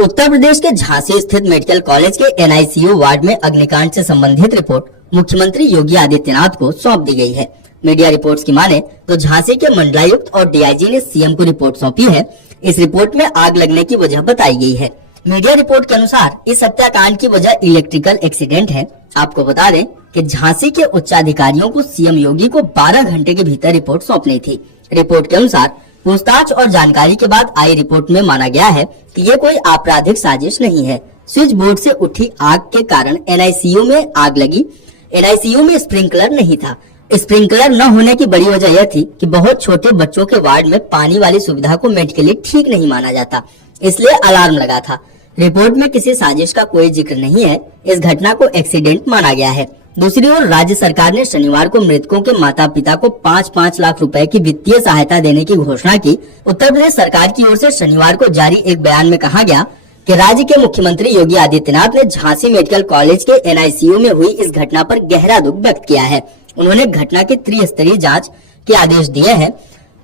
उत्तर प्रदेश के झांसी स्थित medical college के एनआईसीयू वार्ड में अग्निकांड से संबंधित रिपोर्ट मुख्यमंत्री योगी आदित्यनाथ को सौंप दी गई है। मीडिया रिपोर्ट्स की माने तो झांसी के मंडलायुक्त और डीआईजी ने सीएम को रिपोर्ट सौंपी है। इस रिपोर्ट में आग लगने की वजह बताई गई है। मीडिया रिपोर्ट के अनुसार इस हत्याकांड की वजह इलेक्ट्रिकल एक्सीडेंट है। आपको बता दें कि झांसी के उच्चाधिकारियों को सीएम योगी को 12 घंटे के भीतर रिपोर्ट सौंपनी थी। रिपोर्ट के अनुसार पूछताछ और जानकारी के बाद आई रिपोर्ट में माना गया है कि ये कोई आपराधिक साजिश नहीं है। स्विच बोर्ड से उठी आग के कारण एनआईसीयू में आग लगी। एनआईसीयू में स्प्रिंकलर नहीं था। स्प्रिंकलर न होने की बड़ी वजह यह थी कि बहुत छोटे बच्चों के वार्ड में पानी वाली सुविधा को मेडिकली ठीक नहीं माना जाता, इसलिए अलार्म लगा था। रिपोर्ट में किसी साजिश का कोई जिक्र नहीं है। इस घटना को एक्सीडेंट माना गया है। दूसरी ओर राज्य सरकार ने शनिवार को मृतकों के माता पिता को 5-5 लाख रुपए की वित्तीय सहायता देने की घोषणा की। उत्तर प्रदेश सरकार की ओर से शनिवार को जारी एक बयान में कहा गया कि राज्य के मुख्यमंत्री योगी आदित्यनाथ ने झांसी मेडिकल कॉलेज के एनआईसीयू में हुई इस घटना पर गहरा दुख व्यक्त किया है। उन्होंने घटना की त्रिस्तरीय जांच के आदेश दिए हैं।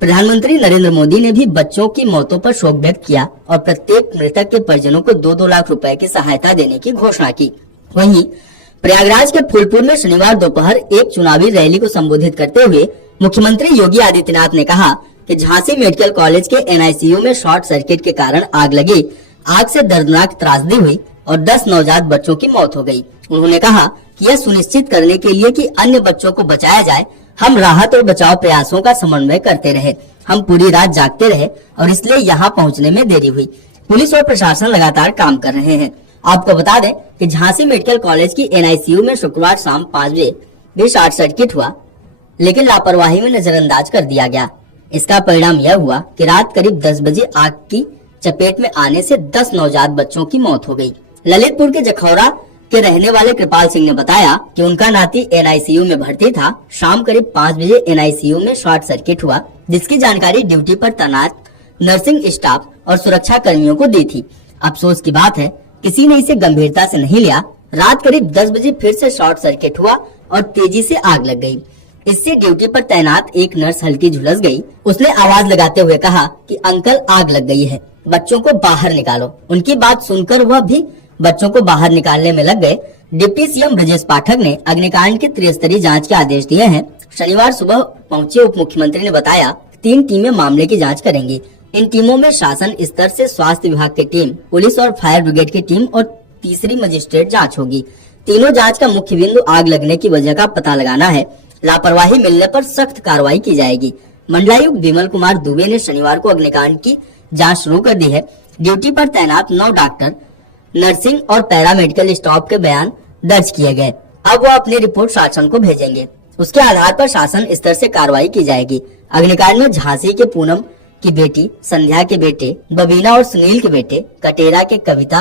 प्रधानमंत्री नरेंद्र मोदी ने भी बच्चों की मौतों पर शोक व्यक्त किया और प्रत्येक मृतक के परिजनों को 2-2 लाख रुपए की सहायता देने की घोषणा की। वहीं प्रयागराज के फूलपुर में शनिवार दोपहर एक चुनावी रैली को संबोधित करते हुए मुख्यमंत्री योगी आदित्यनाथ ने कहा कि झांसी मेडिकल कॉलेज के एनआईसीयू में शॉर्ट सर्किट के कारण आग लगी। आग से दर्दनाक त्रासदी हुई और 10 नवजात बच्चों की मौत हो गई। उन्होंने कहा कि यह सुनिश्चित करने के लिए कि अन्य बच्चों को बचाया जाए, हम राहत और बचाव प्रयासों का समन्वय करते रहे। हम पूरी रात जागते रहे और इसलिए यहाँ पहुँचने में देरी हुई। पुलिस और प्रशासन लगातार काम कर रहे हैं। आपको बता दें कि झांसी मेडिकल कॉलेज की एनआईसीयू में शुक्रवार शाम 5 बजे भी शॉर्ट सर्किट हुआ, लेकिन लापरवाही में नजरअंदाज कर दिया गया। इसका परिणाम यह हुआ कि रात करीब 10 बजे आग की चपेट में आने से 10 नवजात बच्चों की मौत हो गई। ललितपुर के जखौरा के रहने वाले कृपाल सिंह ने बताया कि उनका नाती एनआईसीयू में भर्ती था। शाम करीब 5 बजे एनआईसीयू में शॉर्ट सर्किट हुआ, जिसकी जानकारी ड्यूटी पर तैनात नर्सिंग स्टाफ और सुरक्षा कर्मियों को दी थी। अफसोस की बात है किसी ने इसे गंभीरता से नहीं लिया। रात करीब 10 बजे फिर से शॉर्ट सर्किट हुआ और तेजी से आग लग गई। इससे ड्यूटी पर तैनात एक नर्स हल्की झुलस गई। उसने आवाज लगाते हुए कहा कि अंकल आग लग गई है, बच्चों को बाहर निकालो। उनकी बात सुनकर वह भी बच्चों को बाहर निकालने में लग गए। डिप्टी सीएम ब्रजेश पाठक ने अग्निकांड की त्रिस्तरीय जांच के आदेश दिए हैं। शनिवार सुबह पहुंचे उप मुख्यमंत्री ने बताया 3 टीमें मामले की जांच करेंगी। इन टीमों में शासन स्तर से स्वास्थ्य विभाग की टीम, पुलिस और फायर ब्रिगेड की टीम और तीसरी मजिस्ट्रेट जांच होगी। तीनों जांच का मुख्य बिंदु आग लगने की वजह का पता लगाना है। लापरवाही मिलने पर सख्त कार्रवाई की जाएगी। मंडलायुक्त विमल कुमार दुबे ने शनिवार को अग्निकांड की जांच शुरू कर दी है। ड्यूटी पर तैनात 9 डॉक्टर, नर्सिंग और पैरामेडिकल स्टाफ के बयान दर्ज किए गए। अब वो अपनी रिपोर्ट शासन को भेजेंगे। उसके आधार पर शासन स्तर से कार्रवाई की जाएगी। अग्निकांड में झांसी के पूनम की बेटी, संध्या के बेटे बबीना और सुनील के बेटे, कटेरा के कविता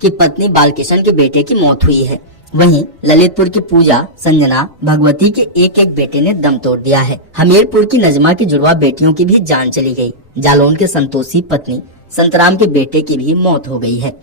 की पत्नी बालकिशन के बेटे की मौत हुई है। वहीं ललितपुर की पूजा, संजना, भगवती के एक बेटे ने दम तोड़ दिया है। हमीरपुर की नजमा की जुड़वा बेटियों की भी जान चली गई। जालौन के संतोषी पत्नी संतराम के बेटे की भी मौत हो गई है।